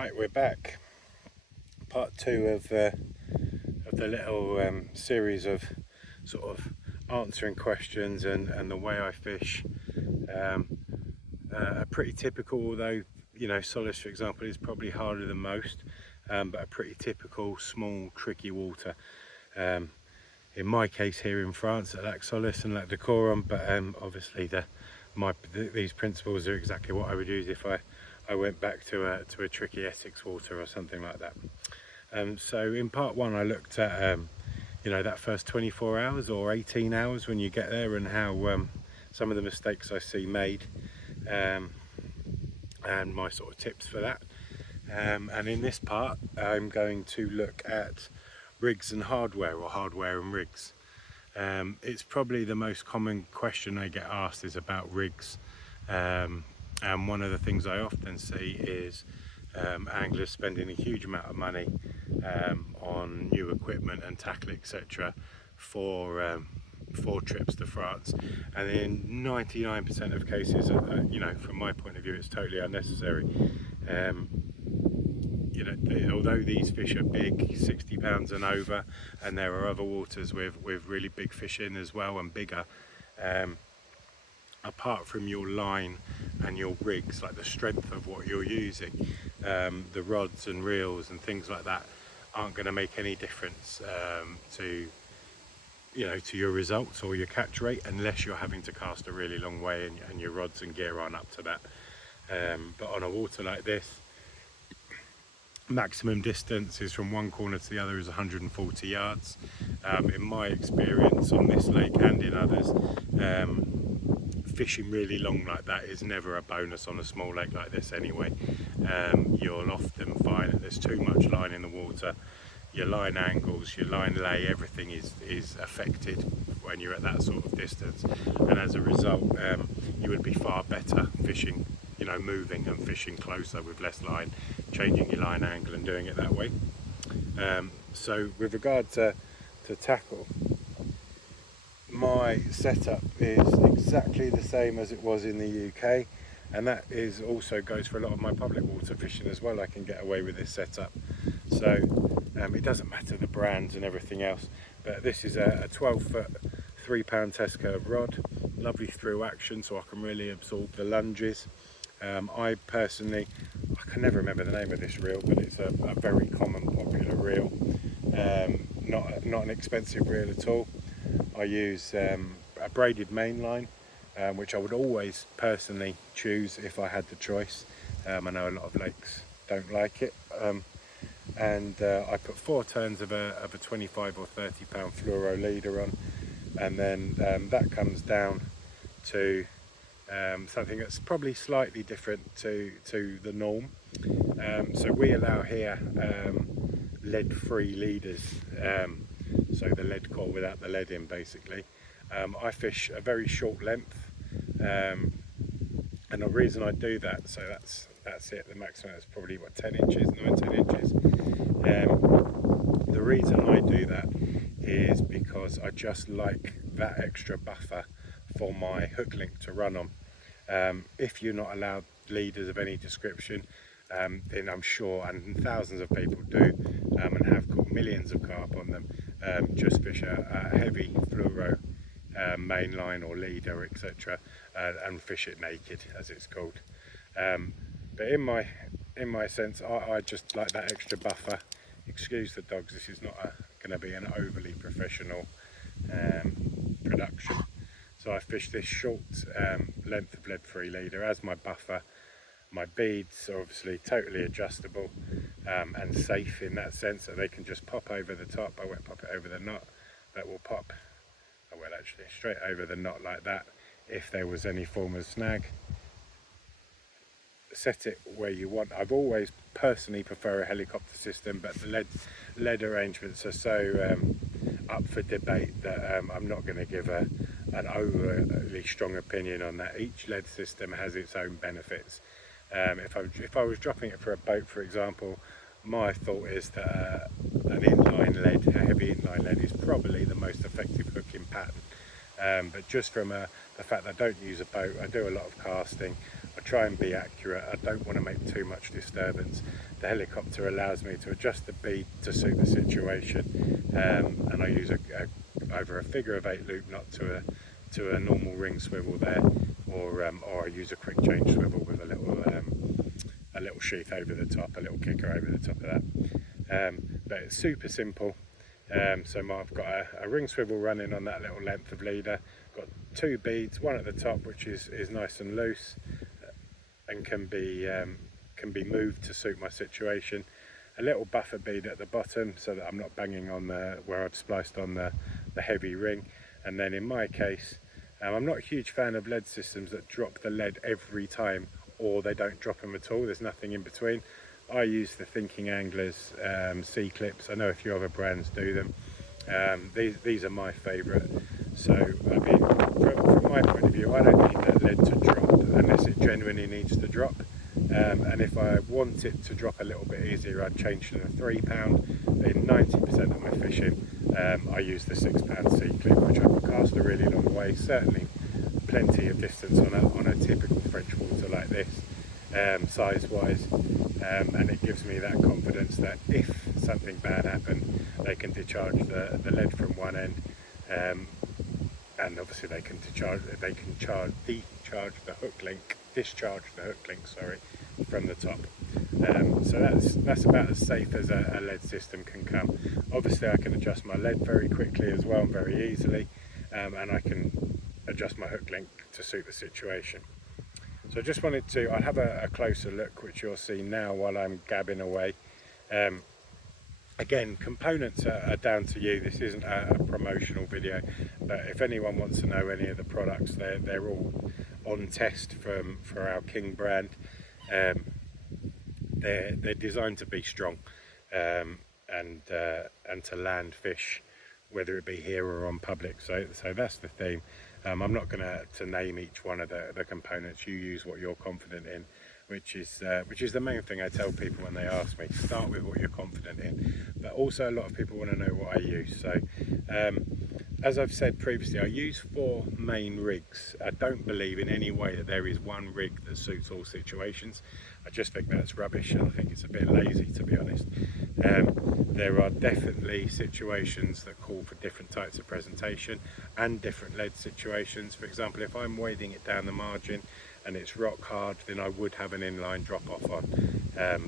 Right, we're back. Part two of the little series of sort of answering questions and the way I fish. Pretty typical, although Solace, for example, is probably harder than most, but a pretty typical small, tricky water. In my case here in France, at Lac Solace and Lac de Coron, but obviously these principles are exactly what I would use if I went back to a tricky Essex water or something like that. So in part one I looked at that first 24 hours or 18 hours when you get there, and how some of the mistakes I see made, and my sort of tips for that. And in this part I'm going to look at rigs and hardware, or hardware and rigs. It's probably the most common question I get asked is about rigs. And one of the things I often see is anglers spending a huge amount of money on new equipment and tackle, etc. for trips to France, and in 99% of cases, from my point of view, it's totally unnecessary. Although these fish are big, 60 pounds and over, and there are other waters with really big fish in as well and bigger, apart from your line and your rigs, like the strength of what you're using, the rods and reels and things like that aren't going to make any difference to your results or your catch rate, unless you're having to cast a really long way and your rods and gear aren't up to that. But on a water like this, maximum distance is from one corner to the other is 140 yards. In my experience on this lake and in others, fishing really long like that is never a bonus on a small lake like this anyway. You'll often find that there's too much line in the water. Your line angles, your line lay, everything is affected when you're at that sort of distance, and as a result you would be far better fishing, moving and fishing closer with less line, changing your line angle and doing it that way. So with regard to tackle, my setup is exactly the same as it was in the UK, and that is also goes for a lot of my public water fishing as well. I can get away with this setup, so it doesn't matter the brands and everything else. But this is a 12-foot 3-pound test curve rod, lovely through action, so I can really absorb the lunges. I personally, I can never remember the name of this reel, but it's a very common, popular reel. Not an expensive reel at all. I use a braided main line, which I would always personally choose if I had the choice. I know a lot of lakes don't like it. I put 4 turns of a 25 or 30 pound fluoro leader on, and then that comes down to something that's probably slightly different to the norm. So we allow here lead-free leaders, so the lead core without the lead in, basically. I fish a very short length, and the reason I do that, so that's it, the maximum is probably 10 inches, 9-10 inches. The reason I do that is because I just like that extra buffer for my hook link to run on. If you're not allowed leaders of any description, then I'm sure, and thousands of people do, and have caught millions of carp on them, just fish a heavy fluoro main line or leader, etc., and fish it naked, as it's called. But in my sense, I just like that extra buffer. Excuse the dogs, this is not going to be an overly professional production. So I fish this short length of lead-free leader as my buffer. My beads are obviously totally adjustable and safe in that sense, that they can just pop over the top. I won't pop it over the knot, but will pop, actually straight over the knot like that if there was any form of snag. Set it where you want. I've always personally prefer a helicopter system, but the lead arrangements are so up for debate that I'm not going to give an overly strong opinion on that. Each lead system has its own benefits. If I was dropping it for a boat, for example, my thought is that an inline lead, a heavy inline lead, is probably the most effective hooking pattern. But just from the fact that I don't use a boat, I do a lot of casting, I try and be accurate. I don't want to make too much disturbance. The helicopter allows me to adjust the bead to suit the situation, and I use either a figure of 8 loop knot to a normal ring swivel there, or I use a quick change swivel with a little sheath over the top, a little kicker over the top of that. But it's super simple. So I've got a ring swivel running on that little length of leader, got 2 beads, one at the top which is nice and loose and can be moved to suit my situation, a little buffer bead at the bottom so that I'm not banging on where I've spliced on the heavy ring. And then in my case, I'm not a huge fan of lead systems that drop the lead every time, or they don't drop them at all. There's nothing in between. I use the Thinking Anglers C-clips. I know a few other brands do them. These are my favourite. So I mean, from my point of view, I don't need that lead to drop unless it genuinely needs to drop. And if I want it to drop a little bit easier, I'd change to the 3 pound. In 90% of my fishing, I use the 6 pound C-clip, which I can cast a really long way, certainly plenty of distance on a typical French water like this, size wise, and it gives me that confidence that if something bad happened, they can discharge the lead from one end, and obviously they can discharge the hook link, sorry, from the top. So that's about as safe as a lead system can come. Obviously I can adjust my lead very quickly as well and very easily, and I can adjust my hook link to suit the situation. So I just wanted to, I'll have a closer look, which you'll see now while I'm gabbing away. Again, components are down to you. This isn't a promotional video, but if anyone wants to know any of the products, they're all on test for our King brand. They're designed to be strong, and to land fish, whether it be here or on public. So that's the theme. I'm not going to name each one of the components. You use what you're confident in, which is the main thing I tell people when they ask me. Start with what you're confident in, but also a lot of people want to know what I use. So as I've said previously, I use 4 main rigs. I don't believe in any way that there is one rig that suits all situations. I just think that's rubbish, and I think it's a bit lazy, to be honest. There are definitely situations that call for different types of presentation and different lead situations. For example, if I'm wading it down the margin and it's rock hard, then I would have an inline drop off on.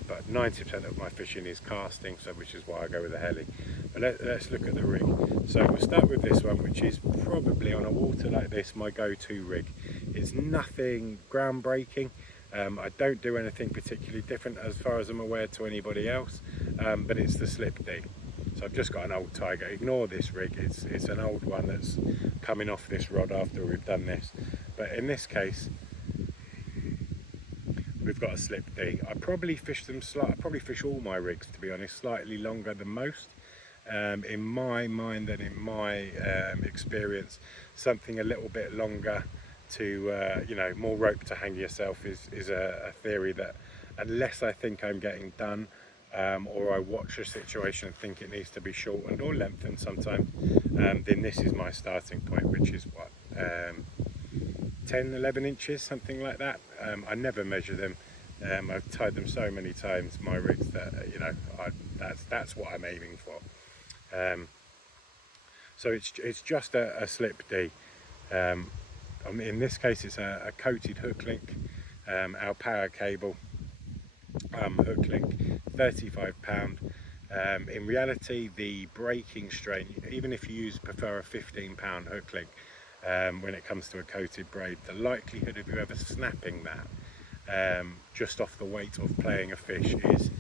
But 90% of my fishing is casting, so which is why I go with a heli. But let's look at the rig. So we'll start with this one, which is probably on a water like this my go-to rig. It's nothing groundbreaking. I don't do anything particularly different as far as I'm aware to anybody else, but it's the Slip D. So I've just got an old Tiger. Ignore this rig, it's an old one that's coming off this rod after we've done this. But in this case, we've got a Slip D. I probably fish all my rigs, to be honest, slightly longer than most. In my mind and in my experience, something a little bit longer to more rope to hang yourself is a theory that, unless I think I'm getting done, or I watch a situation and think it needs to be shortened or lengthened sometimes, then this is my starting point, which is what, 10-11 inches, something like that. I never measure them. I've tied them so many times, my rigs, that that's what I'm aiming for. So it's just a Slip D. In this case, it's a coated hook link, our power cable hook link, 35 pound. In reality, the breaking strain, even if you prefer a 15 pound hook link, when it comes to a coated braid, the likelihood of you ever snapping that just off the weight of playing a fish is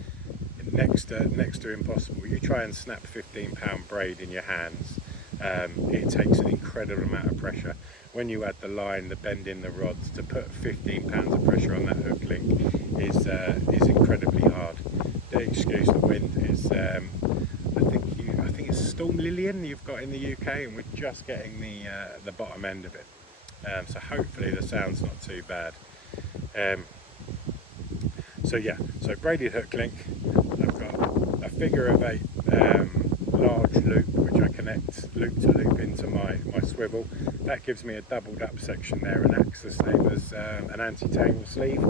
next to impossible. You try and snap 15 pound braid in your hands, it takes an incredible amount of pressure. When you add the line, the bend in the rods, to put 15 pounds of pressure on that hook link is incredibly hard. Excuse the wind. Is I think it's Storm Lillian you've got in the UK, and we're just getting the bottom end of it. So hopefully the sound's not too bad. So braided hook link. I've got a figure of 8 large loop which I connect loop to loop into my swivel. That gives me a doubled up section there and acts the same as an anti-tangle sleeve,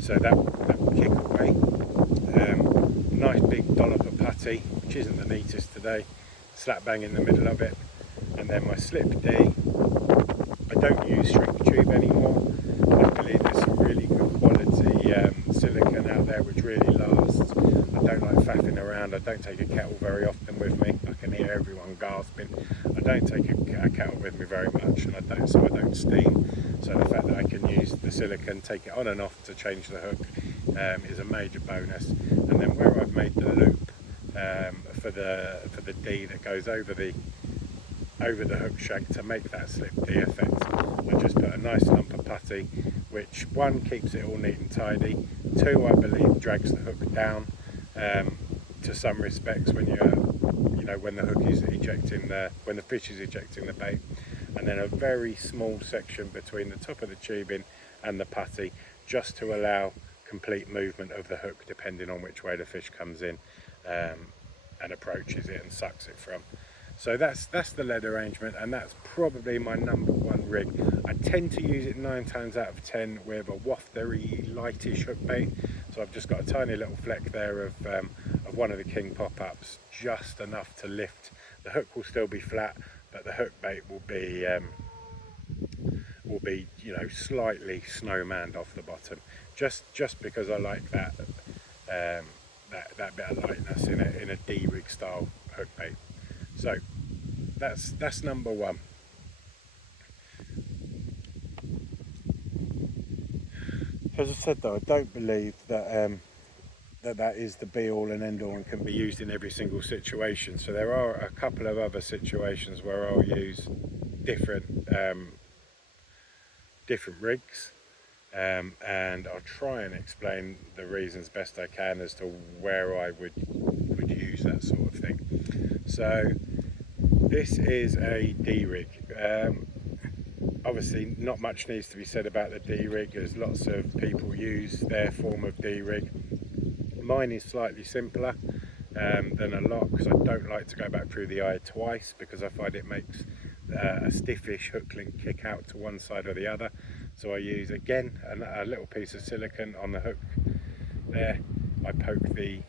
so that will kick away. Nice big dollop of putty, which isn't the neatest today, slap bang in the middle of it, and then my slip D. I don't use shrink tube anymore. Luckily there's some really good quality silicone out there which really lasts. I don't like faffing around. I don't take a kettle very often with me. I can hear everyone gasping. I don't take a kettle with me very much, and I don't steam. So the fact that I can use the silicone, take it on and off to change the hook is a major bonus. And then where I've made the loop for the D that goes over the hook shank to make that slip D effect, I just put a nice lump of putty, which one, keeps it all neat and tidy, two, I believe drags the hook down to some respects when when the hook is ejecting when the fish is ejecting the bait, and then a very small section between the top of the tubing and the putty just to allow complete movement of the hook depending on which way the fish comes in and approaches it and sucks it from. So that's the lead arrangement, and that's probably my number one rig. I tend to use it 9 times out of 10 with a waftery lightish hook bait. So I've just got a tiny little fleck there of one of the king pop-ups, just enough to lift. The hook will still be flat, but the hook bait will be slightly snowmaned off the bottom, just because I like that bit of lightness in a D-rig style hook bait. So that's number one. As I said though, I don't believe that that is the be all and end all and can be used in every single situation. So there are a couple of other situations where I'll use different rigs, and I'll try and explain the reasons best I can as to where I would use that sort of thing. So this is a D-rig. Obviously not much needs to be said about the D-rig, as lots of people use their form of D-rig. Mine is slightly simpler than a lot, because I don't like to go back through the eye twice, because I find it makes a stiffish hook link kick out to one side or the other. So I use, again, a little piece of silicone on the hook there. I poke the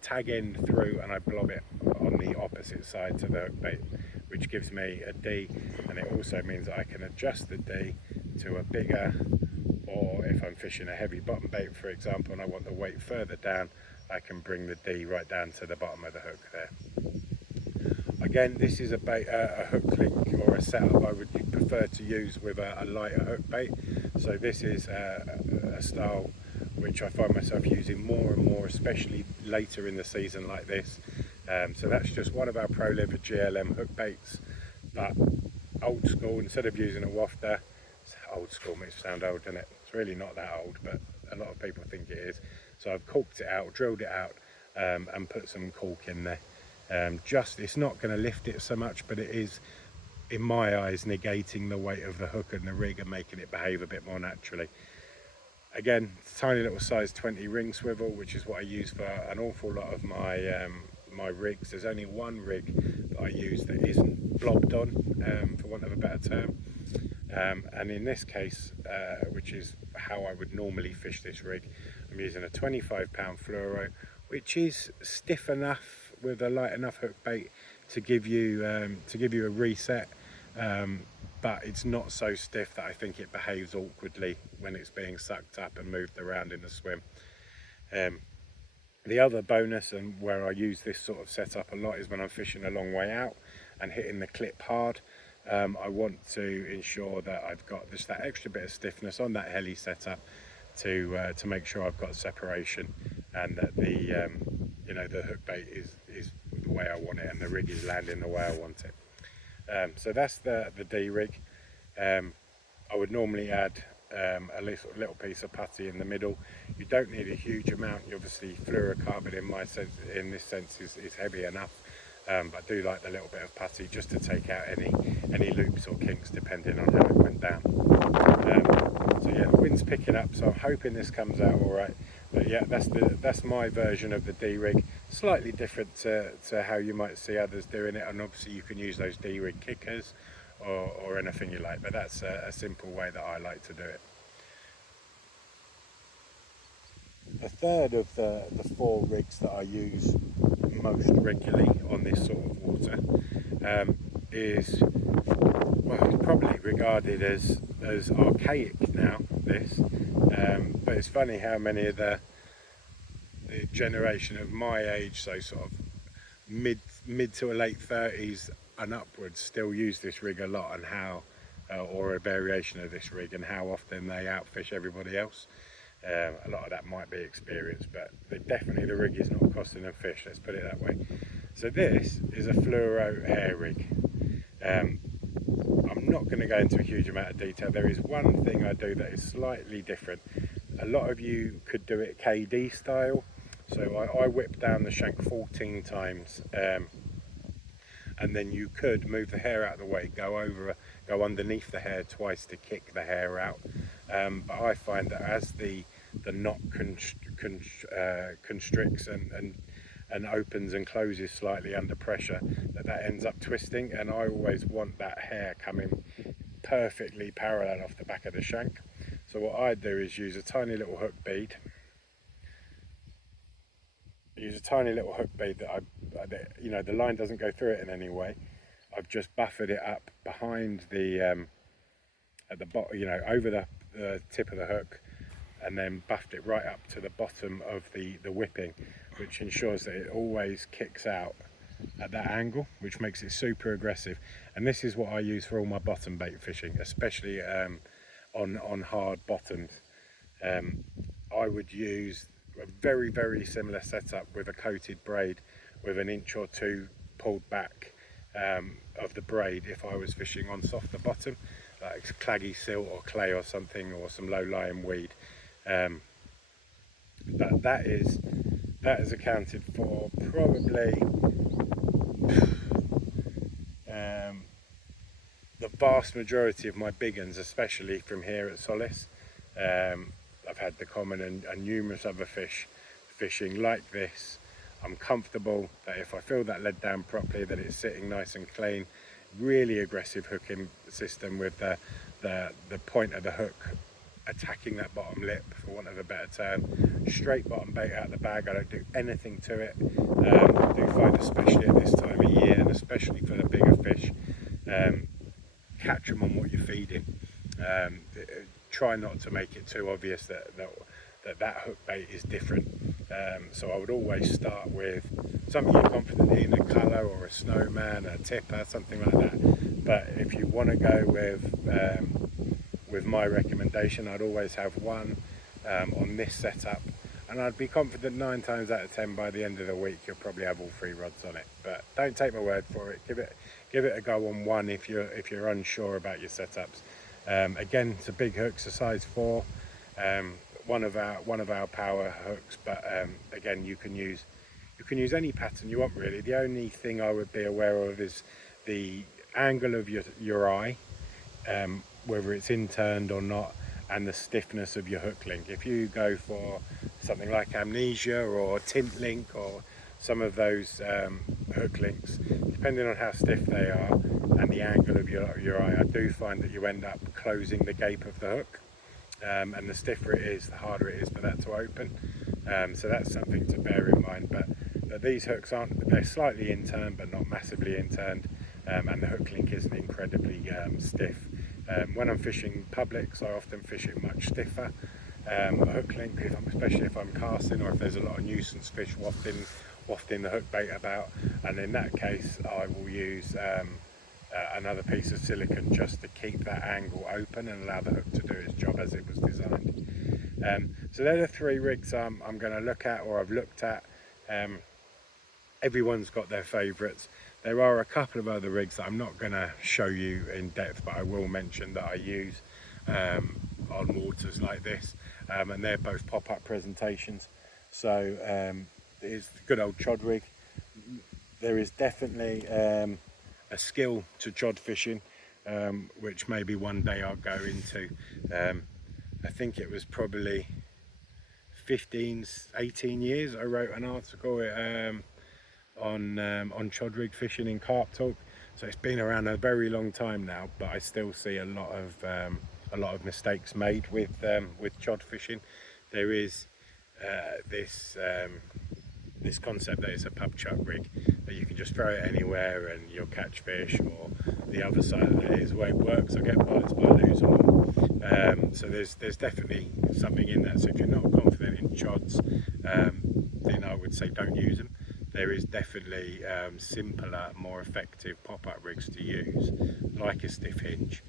tag end through, and I blob it on the opposite side to the hook bait, which gives me a D, and it also means that I can adjust the D to a bigger, or if I'm fishing a heavy bottom bait, for example, and I want the weight further down, I can bring the D right down to the bottom of the hook there. Again, this is a hook link or a setup I would prefer to use with a lighter hook bait. So this is a style which I find myself using more and more, especially later in the season like this. So that's just one of our Pro Liver GLM hook baits, but old school. Instead of using a wafter, it's old school, makes it sound old, doesn't it? It's really not that old, but a lot of people think it is. So I've corked it out, drilled it out, and put some cork in there. It's not going to lift it so much, but it is, in my eyes, negating the weight of the hook and the rig and making it behave a bit more naturally. Again, tiny little size 20 ring swivel, which is what I use for an awful lot of my my rigs. There's only one rig that I use that isn't blobbed on, for want of a better term. And in this case, which is how I would normally fish this rig, I'm using a 25-pound fluoro, which is stiff enough with a light enough hook bait to give you a reset, but it's not so stiff that I think it behaves awkwardly when it's being sucked up and moved around in the swim. The other bonus, and where I use this sort of setup a lot, is when I'm fishing a long way out and hitting the clip hard. I want to ensure that I've got just that extra bit of stiffness on that heli setup to make sure I've got separation, and that the the hook bait is the way I want it, and the rig is landing the way I want it. So that's the D rig. I would normally add a little piece of putty in the middle. You don't need a huge amount. Obviously fluorocarbon in this sense is heavy enough, but I do like the little bit of putty just to take out any loops or kinks depending on how it went down. So yeah, the wind's picking up, so I'm hoping this comes out all right. But yeah, that's my version of the D-rig. Slightly different to how you might see others doing it, and obviously you can use those D-rig kickers or anything you like, but that's a simple way that I like to do it. A third of the 4 rigs that I use most regularly on this sort of water is, well, it's probably regarded as archaic now, this, but it's funny how many of the generation of my age, so sort of mid to late 30s and upwards, still use this rig a lot, and how or a variation of this rig, and how often they outfish everybody else. A lot of that might be experience, but definitely the rig is not costing them fish, let's put it that way. So this is a fluoro hair rig. I'm not going to go into a huge amount of detail. There is one thing I do that is slightly different. A lot of you could do it KD style, so I whip down the shank 14 times, and then you could move the hair out of the way, go underneath the hair twice to kick the hair out. But I find that as the knot constricts and opens and closes slightly under pressure, that ends up twisting, and I always want that hair coming perfectly parallel off the back of the shank. So what I do is use a tiny little hook bead. That you know, the line doesn't go through it in any way. I've just buffered it up behind the at the bottom, you know, over the tip of the hook, and then buffed it right up to the bottom of the whipping, which ensures that it always kicks out at that angle, which makes it super aggressive. And this is what I use for all my bottom bait fishing, especially on hard bottoms. I would use a very similar setup with a coated braid with an inch or two pulled back of the braid if I was fishing on softer bottom, like claggy silt or clay or something, or some low-lying weed. But that is accounted for probably the vast majority of my big uns, especially from here at Solace. I've had the common and numerous other fish fishing like this. I'm comfortable that if I feel that lead down properly, that it's sitting nice and clean. Really aggressive hooking system with the point of the hook attacking that bottom lip, for want of a better term. Straight bottom bait out of the bag. I don't do anything to it. I do find, especially at this time of year, and especially for the bigger fish, catch them on what you're feeding. Try not to make it too obvious that hook bait is different. So I would always start with something you're confident in, a colour or a snowman, a tipper, something like that. But if you want to go with my recommendation, I'd always have one on this setup, and I'd be confident 9 times out of 10 by the end of the week you'll probably have all 3 rods on it. But don't take my word for it. Give it a go on one if you're unsure about your setups. Again, it's a big hook, it's a size 4. One of our power hooks, but again, you can use any pattern you want really. The only thing I would be aware of is the angle of your eye, whether it's inturned or not, and the stiffness of your hook link. If you go for something like Amnesia or Tint Link or some of those hook links, depending on how stiff they are and the angle of your eye, I do find that you end up closing the gape of the hook. And the stiffer it is, the harder it is for that to open. So that's something to bear in mind. But these hooks they're slightly interned, but not massively interned, and the hook link isn't incredibly stiff. When I'm fishing publics, I often fish it much stiffer. A hook link, especially if I'm casting, or if there's a lot of nuisance fish wafting the hook bait about, and in that case I will use another piece of silicone just to keep that angle open and allow the hook to do its job as it was designed. So they're the 3 rigs I'm going to look at, or I've looked at. Everyone's got their favourites. There are a couple of other rigs that I'm not going to show you in depth, but I will mention that I use on waters like this, and they're both pop-up presentations. So it's the good old chod rig. There is definitely a skill to chod fishing, which maybe one day I'll go into. I think it was probably 15, 18 years. I wrote an article on chod rig fishing in Carp Talk. So it's been around a very long time now, but I still see a lot of mistakes made with chod fishing. There is this concept that it's a pub chuck rig, that you can just throw it anywhere and you'll catch fish, or the other side of it is the way it works, I get bites but I lose them. So there's definitely something in that. So if you're not confident in chods, then I would say don't use them. There is definitely simpler, more effective pop-up rigs to use, like a stiff hinge,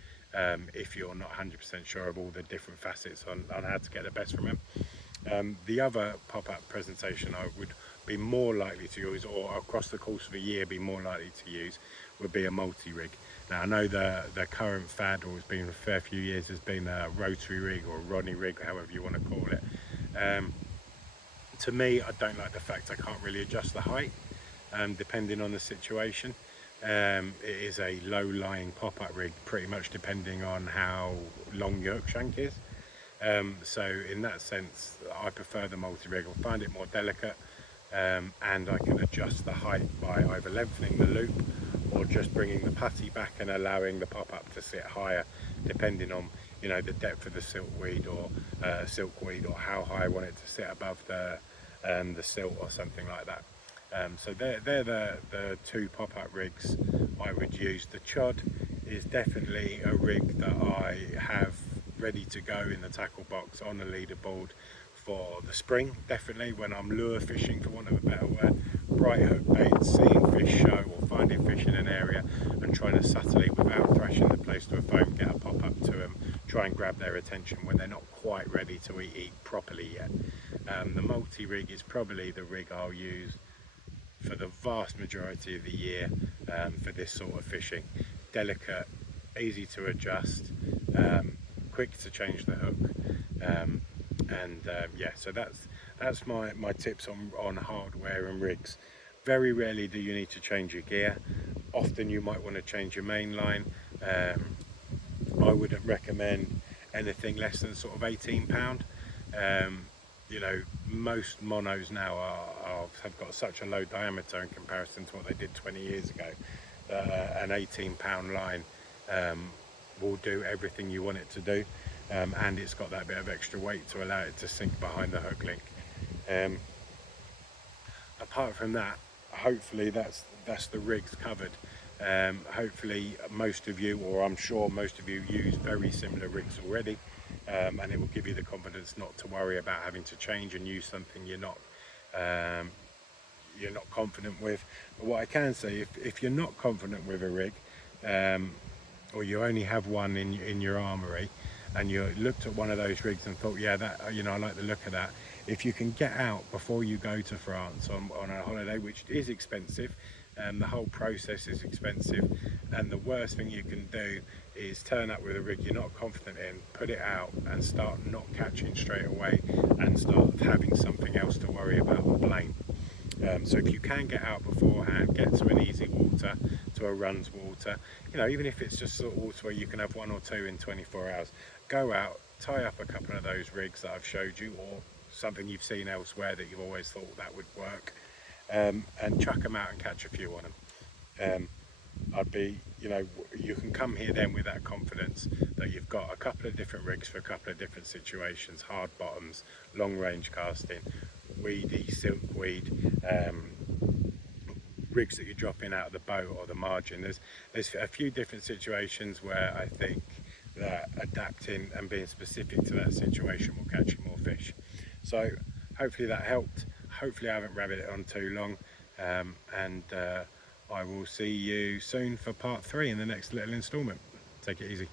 if you're not 100% sure of all the different facets on how to get the best from them. The other pop-up presentation I would be more likely to use, or across the course of a year be more likely to use, would be a multi-rig. Now I know the current fad, or it's been a fair few years, has been a rotary rig or Rodney rig, however you want to call it. To me, I don't like the fact I can't really adjust the height depending on the situation. It is a low-lying pop-up rig, pretty much depending on how long your hook shank is. So in that sense, I prefer the multi-rig. I find it more delicate, and I can adjust the height by either lengthening the loop or just bringing the putty back and allowing the pop-up to sit higher, depending on, you know, the depth of the silkweed or how high I want it to sit above the silt or something like that. So they're the two pop-up rigs I would use. The chod is definitely a rig that I have ready to go in the tackle box on the leaderboard for the spring, definitely when I'm lure fishing, for want of a better word, bright hook baits, seeing fish show or finding fish in an area and trying to subtly, without thrashing the place to a foam, get a pop-up to them, try and grab their attention when they're not quite ready to eat properly yet. The multi-rig is probably the rig I'll use for the vast majority of the year for this sort of fishing. Delicate, easy to adjust, quick to change the hook, yeah, so that's my tips on hardware and rigs. Very rarely do you need to change your gear. Often you might want to change your main line. I wouldn't recommend anything less than sort of £18. You know, most monos now have got such a low diameter in comparison to what they did 20 years ago. An £18 line will do everything you want it to do, and it's got that bit of extra weight to allow it to sink behind the hook link. Apart from that, hopefully that's the rigs covered. Hopefully most of you, or I'm sure most of you, use very similar rigs already, and it will give you the confidence not to worry about having to change and use something you're not confident with. But what I can say, if you're not confident with a rig, or you only have one in your armoury, and you looked at one of those rigs and thought, yeah, that, you know, I like the look of that. If you can get out before you go to France on a holiday, which is expensive, the whole process is expensive, and the worst thing you can do is turn up with a rig you're not confident in, put it out and start not catching straight away and start having something else to worry about on plane. So if you can get out beforehand, get to an easy water, to a runs water, you know, even if it's just sort of water where you can have one or two in 24 hours, go out, tie up a couple of those rigs that I've showed you, or something you've seen elsewhere that you've always thought that would work, and chuck them out and catch a few on them. I'd be, you know, you can come here then with that confidence that you've got a couple of different rigs for a couple of different situations: hard bottoms, long range casting, weedy, silkweed, rigs that you're dropping out of the boat or the margin. There's a few different situations where I think that adapting and being specific to that situation will catch you more fish. So hopefully that helped. Hopefully I haven't rabbited on too long, and I will see you soon for part 3 in the next little instalment. Take it easy.